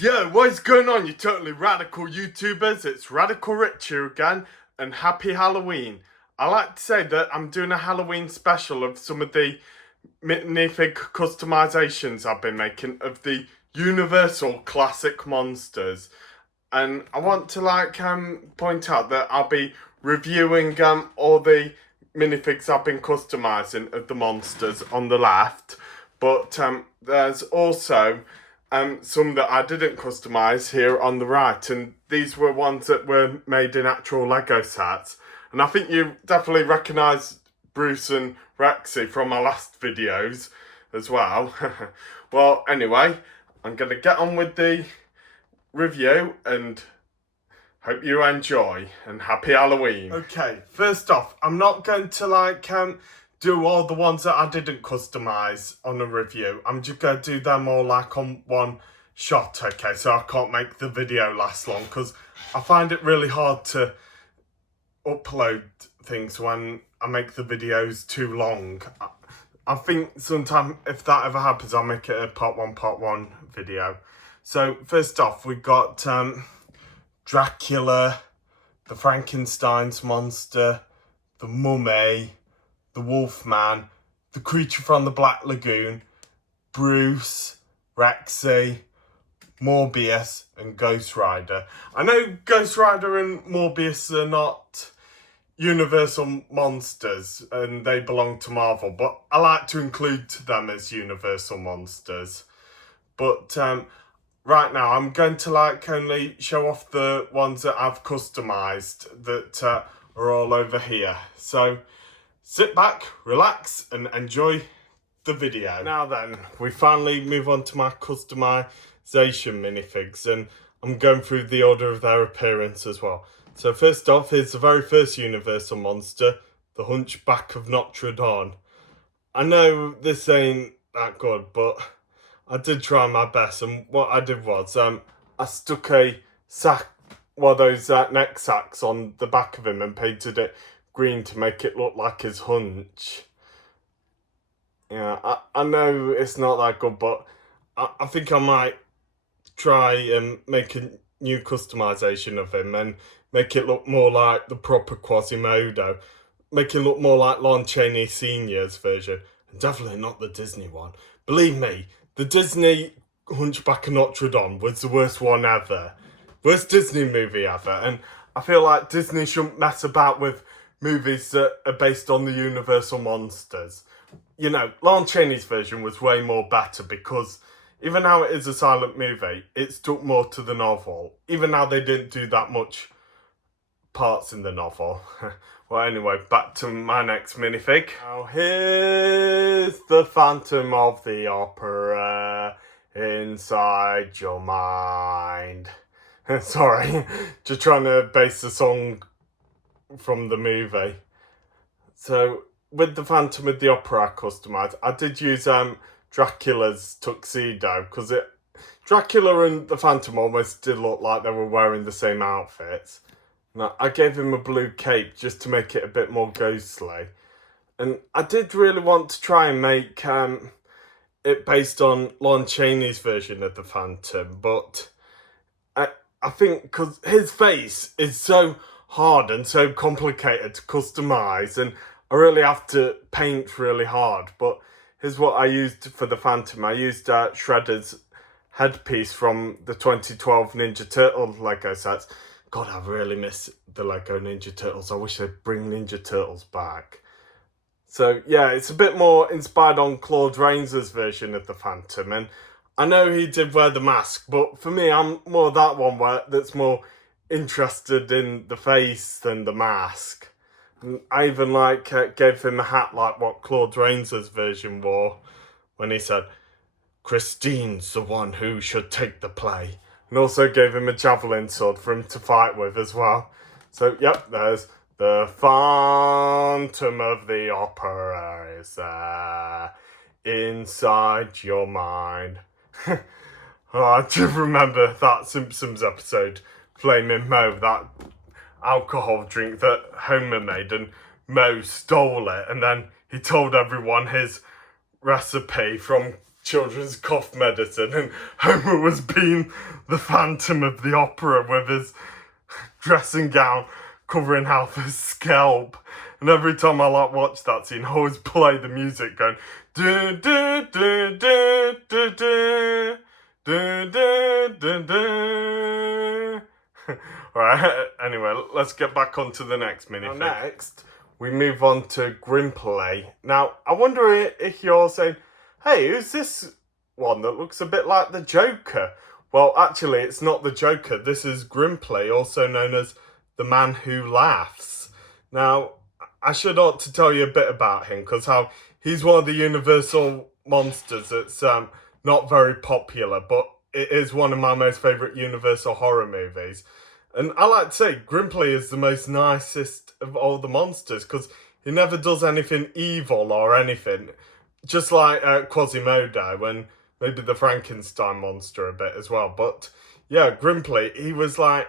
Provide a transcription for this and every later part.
Yo, what is going on, you totally radical YouTubers? It's Radical Rich here again, and happy Halloween. I like to say that I'm doing a Halloween special of some of the minifig customizations I've been making of the Universal Classic Monsters. And I want to point out that I'll be reviewing all the minifigs I've been customizing of the monsters on the left, but there's also some that I didn't customize here on the right, and these were ones that were made in actual Lego sets. And I think you definitely recognise Bruce and Rexy from my last videos as well. Well, anyway, I'm going to get on with the review and hope you enjoy, and happy Halloween. Okay, first off, I'm not going to do all the ones that I didn't customize on a review. I'm just going to do them all on one shot, okay? So I can't make the video last long because I find it really hard to upload things when I make the videos too long. I think sometimes if that ever happens, I'll make it a part one video. So first off, we got Dracula, the Frankenstein's monster, the Mummy, the Wolfman, the creature from the Black Lagoon, Bruce, Rexy, Morbius, and Ghost Rider. I know Ghost Rider and Morbius are not Universal monsters and they belong to Marvel, but I like to include them as Universal monsters. But right now I'm going to only show off the ones that I've customized that are all over here. So sit back, relax, and enjoy the video. Now then, we finally move on to my customization minifigs, and I'm going through the order of their appearance as well. So first off, here's the very first Universal monster, the Hunchback of Notre Dame. I know this ain't that good, but I did try my best, and what I did was I stuck a sack, one of those neck sacks on the back of him and painted it green to make it look like his hunch. Yeah, I know it's not that good, but I think I might try and make a new customization of him and make it look more like the proper Quasimodo. Make it look more like Lon Chaney Sr.'s version, and definitely not the Disney one. Believe me, the Disney Hunchback of Notre Dame was the worst one ever. Worst Disney movie ever, and I feel like Disney shouldn't mess about with movies that are based on the Universal monsters. You know, Lon Chaney's version was way more better because even though it is a silent movie, it stuck more to the novel. Even though they didn't do that much parts in the novel. Well, anyway, back to my next minifig. Now here's the Phantom of the Opera inside your mind. Sorry, just trying to base the song from the movie. So with the Phantom of the Opera I customized, I did use Dracula's tuxedo because Dracula and the Phantom almost did look like they were wearing the same outfits. Now, I gave him a blue cape just to make it a bit more ghostly, and I did really want to try and make it based on Lon Chaney's version of the Phantom, but I think because his face is so hard and so complicated to customize, and I really have to paint really hard. But here's what I used for the Phantom. I used Shredder's headpiece from the 2012 Ninja Turtle Lego sets. God, I really miss the Lego Ninja Turtles. I wish they'd bring Ninja Turtles back. So yeah, it's a bit more inspired on Claude Rains' version of the Phantom, and I know he did wear the mask, but for me, I'm more that one that's more interested in the face than the mask. And I even gave him a hat like what Claude Rains' version wore when he said, "Christine's the one who should take the play." And also gave him a javelin sword for him to fight with as well. So yep, there's the Phantom of the Opera is there inside your mind. Oh, I do remember that Simpsons episode, Flaming Moe, that alcohol drink that Homer made, and Moe stole it, and then he told everyone his recipe from children's cough medicine, and Homer was being the Phantom of the Opera with his dressing gown covering half his scalp. And every time I like watch that scene, I always play the music going do do do do do do do do do do. Alright, anyway, let's get back onto the next minifig. Next, we move on to Grimplay. Now, I wonder if you're saying, hey, who's this one that looks a bit like the Joker? Well, actually, it's not the Joker. This is Grimplay, also known as the Man Who Laughs. Now, I should ought to tell you a bit about him, because how he's one of the Universal monsters that's not very popular, but it is one of my most favourite Universal horror movies. And I like to say, Grimplay is the most nicest of all the monsters, because he never does anything evil or anything. Just like Quasimodo and maybe the Frankenstein monster a bit as well. But yeah, Grimplay, he was like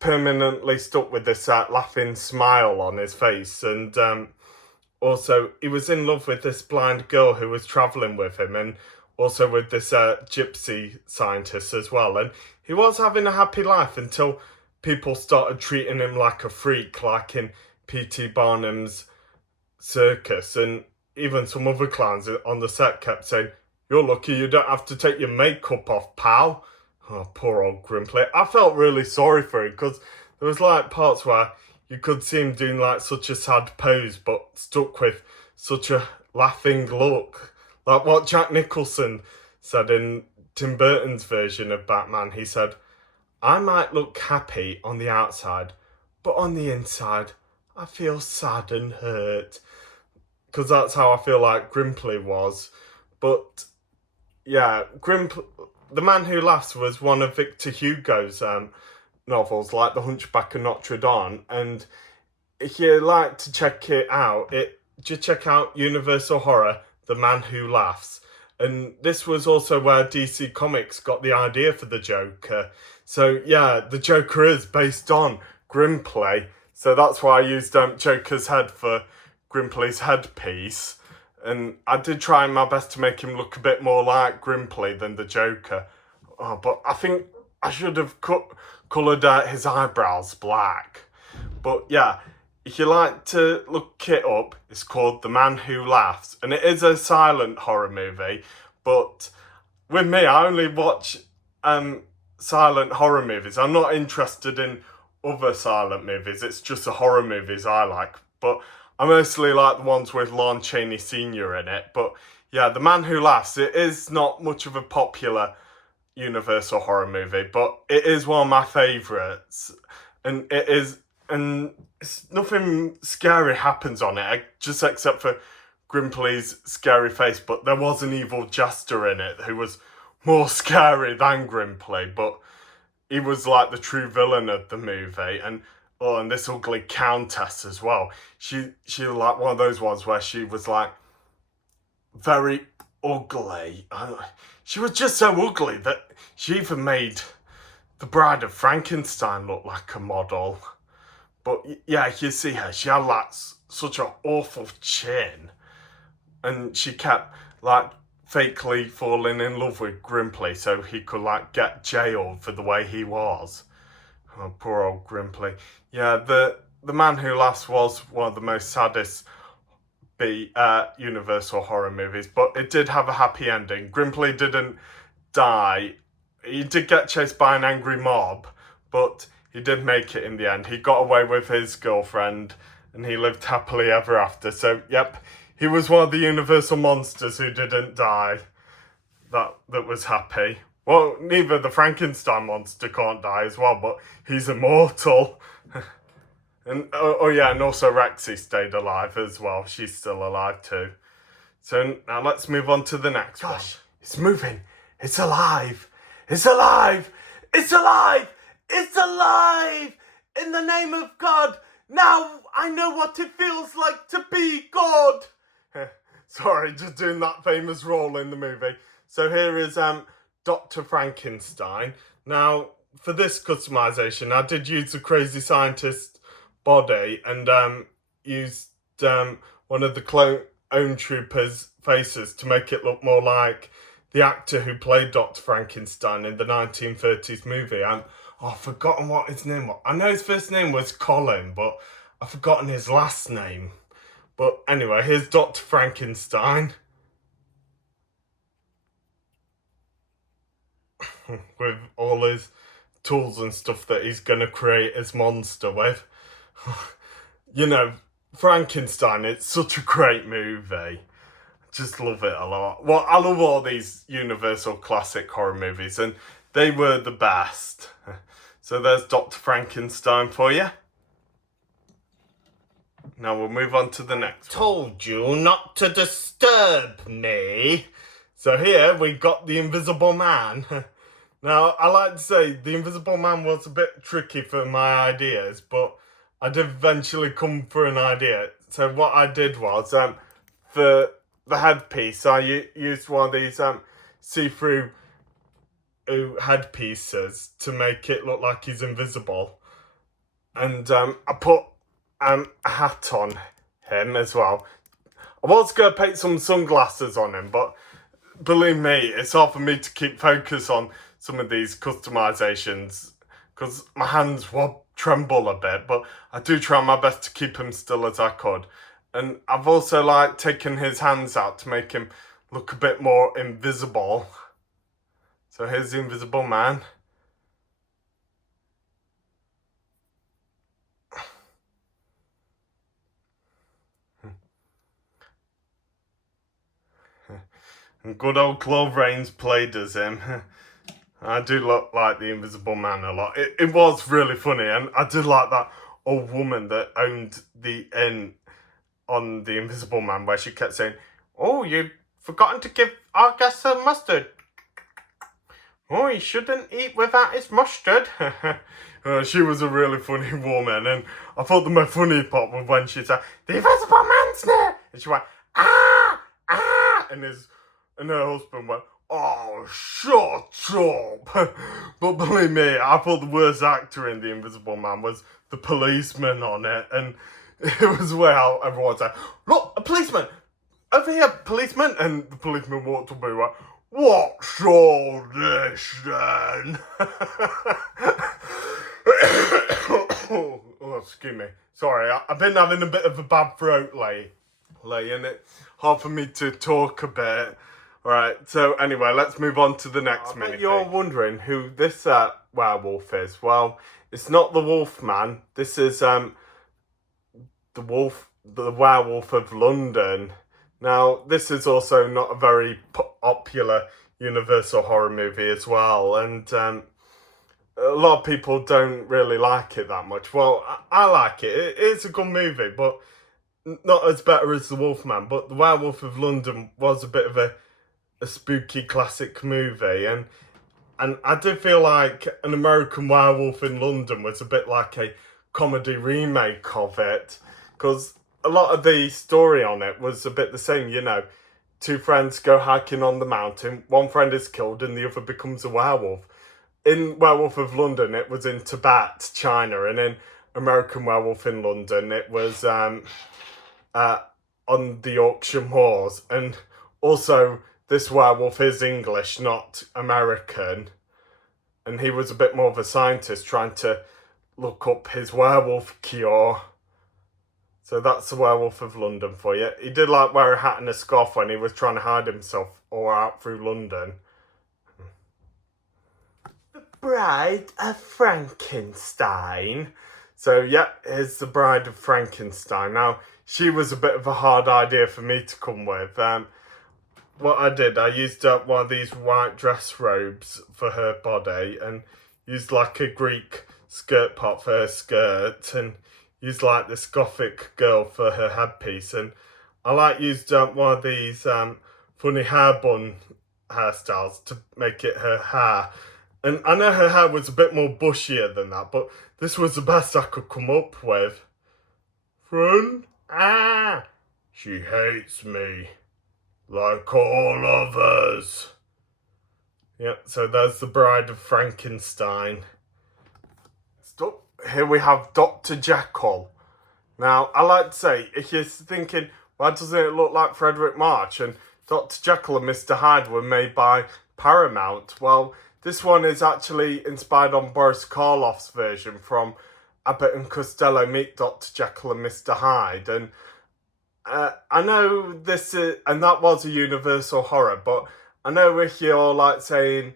permanently stuck with this laughing smile on his face, and also he was in love with this blind girl who was travelling with him, and also with this gypsy scientist as well. And he was having a happy life until people started treating him like a freak, like in P.T. Barnum's circus, and even some other clowns on the set kept saying, "You're lucky you don't have to take your makeup off, pal." Oh, poor old Grimplay. I felt really sorry for him, because there was like parts where you could see him doing like such a sad pose, but stuck with such a laughing look. Like what Jack Nicholson said in Tim Burton's version of Batman. He said, "I might look happy on the outside, but on the inside, I feel sad and hurt." Because that's how I feel like Grimplay was. But yeah, The Man Who Laughs was one of Victor Hugo's novels, like The Hunchback of Notre Dame. And if you like to check it out, just check out Universal Horror, The Man Who Laughs. And this was also where DC Comics got the idea for the Joker. So yeah, the Joker is based on Grimplay. So that's why I used Joker's head for Grimplay's headpiece. And I did try my best to make him look a bit more like Grimplay than the Joker. Oh, but I think I should have coloured his eyebrows black. But yeah, if you like to look it up, it's called The Man Who Laughs. And it is a silent horror movie. But with me, I only watch silent horror movies. I'm not interested in other silent movies. It's just the horror movies I like. But I mostly like the ones with Lon Chaney Sr. in it. But yeah, The Man Who Laughs, it is not much of a popular Universal horror movie, but it is one of my favourites. And nothing scary happens on it, just except for Grimplay's scary face. But there was an evil jester in it who was more scary than Grimplay, but he was like the true villain of the movie. And this ugly countess as well. She like one of those ones where she was like very ugly. She was just so ugly that she even made the Bride of Frankenstein look like a model. But yeah, you see her, she had like such an awful chin. And she kept like fakely falling in love with Grimplay so he could like get jailed for the way he was. Oh, poor old Grimplay. Yeah, the Man Who Laughs was one of the most saddest Universal horror movies, but it did have a happy ending. Grimplay didn't die. He did get chased by an angry mob, but he did make it in the end. He got away with his girlfriend, and he lived happily ever after. So, yep, he was one of the Universal monsters who didn't die. That was happy. Well, neither the Frankenstein monster can't die as well, but he's immortal. And and also Rexy stayed alive as well. She's still alive too. So now let's move on to the next one. It's moving. It's alive. It's alive. It's alive. It's alive. In the name of God. Now I know what it feels like to be God. Sorry, just doing that famous role in the movie. So here is Dr. Frankenstein. Now, for this customization, I did use the crazy scientist body and used one of the clone troopers' faces to make it look more like the actor who played Dr. Frankenstein in the 1930s movie. I've forgotten what his name was. I know his first name was Colin, but I've forgotten his last name. But anyway, here's Dr. Frankenstein. With all his tools and stuff that he's going to create his monster with. You know, Frankenstein, it's such a great movie. Just love it a lot. Well, I love all these Universal classic horror movies, and they were the best. So there's Dr. Frankenstein for you. Now we'll move on to the next one. Told you not to disturb me. So here we got the Invisible Man. Now, I like to say the Invisible Man was a bit tricky for my ideas, but I did eventually come for an idea. So what I did was, for the headpiece, I used one of these see-through headpieces to make it look like he's invisible. And I put a hat on him as well. I was going to paint some sunglasses on him, but believe me, it's hard for me to keep focus on some of these customizations because my hands will tremble a bit, but I do try my best to keep him still as I could. And I've also taken his hands out to make him look a bit more invisible. So here's the Invisible Man. And good old Claude Rains played as him. I do look like the Invisible Man a lot. It was really funny, and I did like that old woman that owned the inn on the Invisible Man, where she kept saying, "Oh, you've forgotten to give our guests some mustard. Oh, he shouldn't eat without his mustard." She was a really funny woman, and I thought the most funny part was when she said, "The Invisible Man's there!" And she went, "Ah! Ah!" And her husband went, "Oh, shut up." But believe me, I thought the worst actor in The Invisible Man was the policeman on it. And it was where everyone said, "Look, a policeman! Over here, policeman!" And the policeman walked up and went, "What's all this then?" Oh, excuse me. Sorry, I've been having a bit of a bad throat lately, and it's hard for me to talk a bit. Alright, so anyway, let's move on to the next minute. You're wondering who this werewolf is. Well, it's not the Wolfman. This is the Werewolf of London. Now, this is also not a very popular Universal horror movie as well, and a lot of people don't really like it that much. Well, I like it. It's a good movie, but not as better as the Wolfman. But the Werewolf of London was a bit of a spooky classic movie, and I do feel like An American Werewolf in London was a bit like a comedy remake of it, because a lot of the story on it was a bit the same. You know, two friends go hiking on the mountain, one friend is killed and the other becomes a werewolf. In Werewolf of London it was in Tibet, China, and in American Werewolf in London it was on the Yorkshire Moors. And also this werewolf is English, not American. And he was a bit more of a scientist trying to look up his werewolf cure. So that's the Werewolf of London for you. He did wear a hat and a scarf when he was trying to hide himself all out through London. The Bride of Frankenstein. So yeah, here's the Bride of Frankenstein. Now, she was a bit of a hard idea for me to come with. What I did, I used one of these white dress robes for her body, and used a Greek skirt part for her skirt, and used this Gothic girl for her headpiece. And I used one of these funny hair bun hairstyles to make it her hair. And I know her hair was a bit more bushier than that, but this was the best I could come up with. Friend? She hates me. Like all others. Yep, so there's the Bride of Frankenstein. Here we have Dr. Jekyll. Now, I like to say, if you're thinking, Why doesn't it look like Frederick March? And Dr. Jekyll and Mr. Hyde were made by Paramount. Well, this one is actually inspired on Boris Karloff's version from Abbott and Costello Meet Dr. Jekyll and Mr. Hyde. And I know this is, and that was a Universal horror, but I know if you're like saying,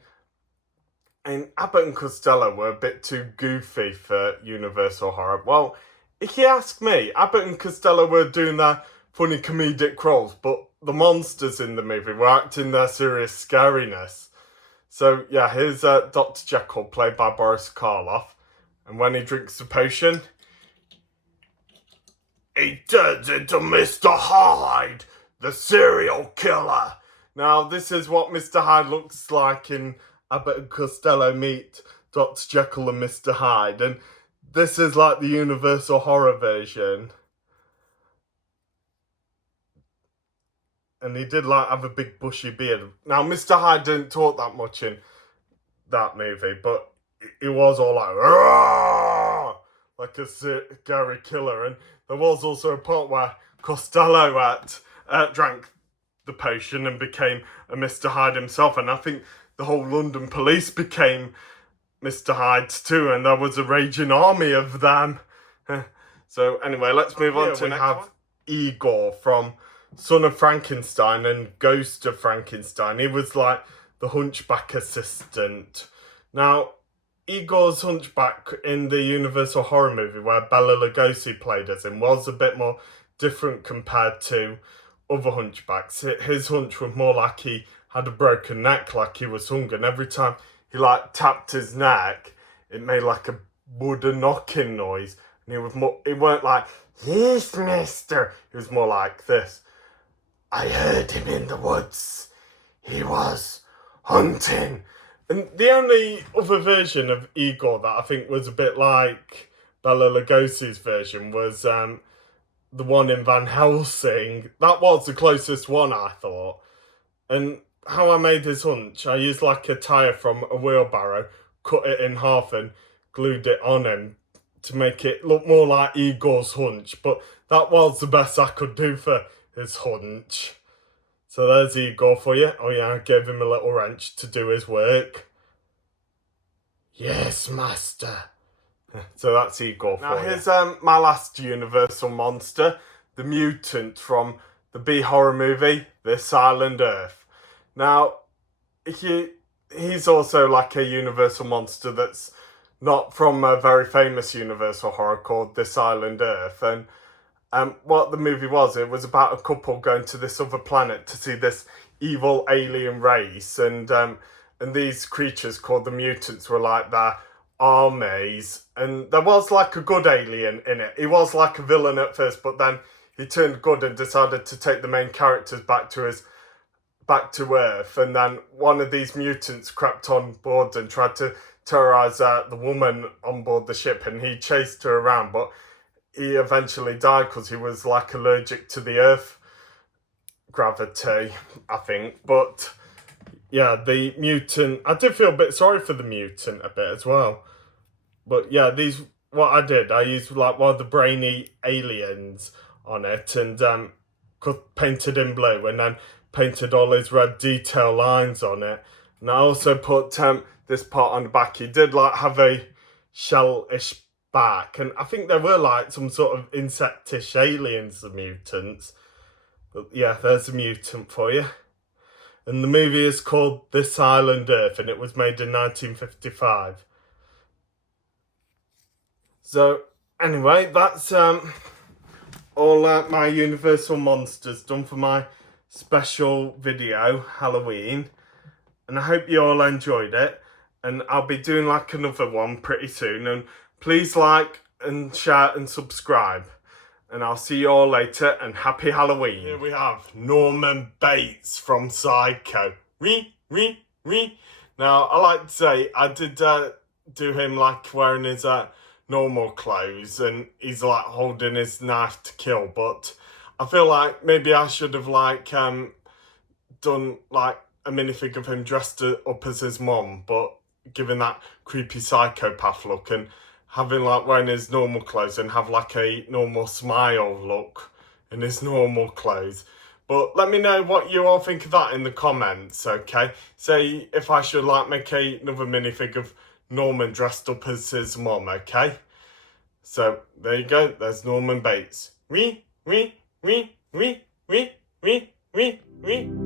and Abbott and Costello were a bit too goofy for Universal horror. Well, if you ask me, Abbott and Costello were doing their funny comedic roles, but the monsters in the movie were acting their serious scariness. So yeah, here's Dr. Jekyll, played by Boris Karloff, and when he drinks the potion, he turns into Mr. Hyde, the serial killer. Now, this is what Mr. Hyde looks like in Abbott and Costello Meet Dr. Jekyll and Mr. Hyde, and this is like the Universal horror version. And he did like have a big bushy beard. Now, Mr. Hyde didn't talk that much in that movie, but he was all like, "Rah!" like a scary killer. And there was also a part where Costello drank the potion and became a Mr. Hyde himself. And I think the whole London police became Mr. Hydes too, and there was a raging army of them. So anyway, let's move on to have Igor from Son of Frankenstein and Ghost of Frankenstein. He was like the hunchback assistant. Now, Igor's hunchback in the Universal horror movie where Bela Lugosi played as him was a bit more different compared to other hunchbacks. His hunch was more like he had a broken neck, like he was hung, and every time he like tapped his neck, it made like a wooden knocking noise. And he weren't like, "Yes, mister." He was more like this. "I heard him in the woods. He was hunting." And the only other version of Igor that I think was a bit like Bela Lugosi's version was the one in Van Helsing. That was the closest one, I thought. And how I made his hunch, I used like a tyre from a wheelbarrow, cut it in half and glued it on him to make it look more like Igor's hunch. But that was the best I could do for his hunch. So there's Igor for you. Oh yeah, I gave him a little wrench to do his work. "Yes, master." So that's Igor for you. Now here's my last Universal monster, the mutant from the B-horror movie, This Island Earth. Now, he's also like a Universal monster that's not from a very famous Universal horror called This Island Earth. And what the movie was, it was about a couple going to this other planet to see this evil alien race, and these creatures called the mutants were like their armies, and there was like a good alien in it. He was like a villain at first, but then he turned good and decided to take the main characters back to Earth, and then one of these mutants crept on board and tried to terrorize the woman on board the ship, and he chased her around, but he eventually died because he was like allergic to the Earth gravity, I think. But yeah, the mutant, I did feel a bit sorry for the mutant a bit as well. But yeah, what I did, I used like one of the brainy aliens on it and painted in blue, and then painted all his red detail lines on it. And I also put this part on the back. He did like have a shell-ish back, and I think there were like some sort of insectish aliens, the mutants. But yeah, there's a mutant for you. And the movie is called This Island Earth, and it was made in 1955. So anyway, that's all my Universal monsters done for my special video, Halloween. And I hope you all enjoyed it. And I'll be doing like another one pretty soon. And please like and share and subscribe. And I'll see you all later, and happy Halloween. Here we have Norman Bates from Psycho. Now, I like to say, I did do him like wearing his normal clothes, and he's like holding his knife to kill, but I feel like maybe I should have like done like a minifig of him dressed up as his mum, but giving that creepy psychopath look, and having like wearing his normal clothes and have like a normal smile look in his normal clothes. But let me know what you all think of that in the comments, okay? Say if I should like make another minifig of Norman dressed up as his mum, okay? So there you go, there's Norman Bates. Wee, wee, wee, wee, wee, wee, wee, wee.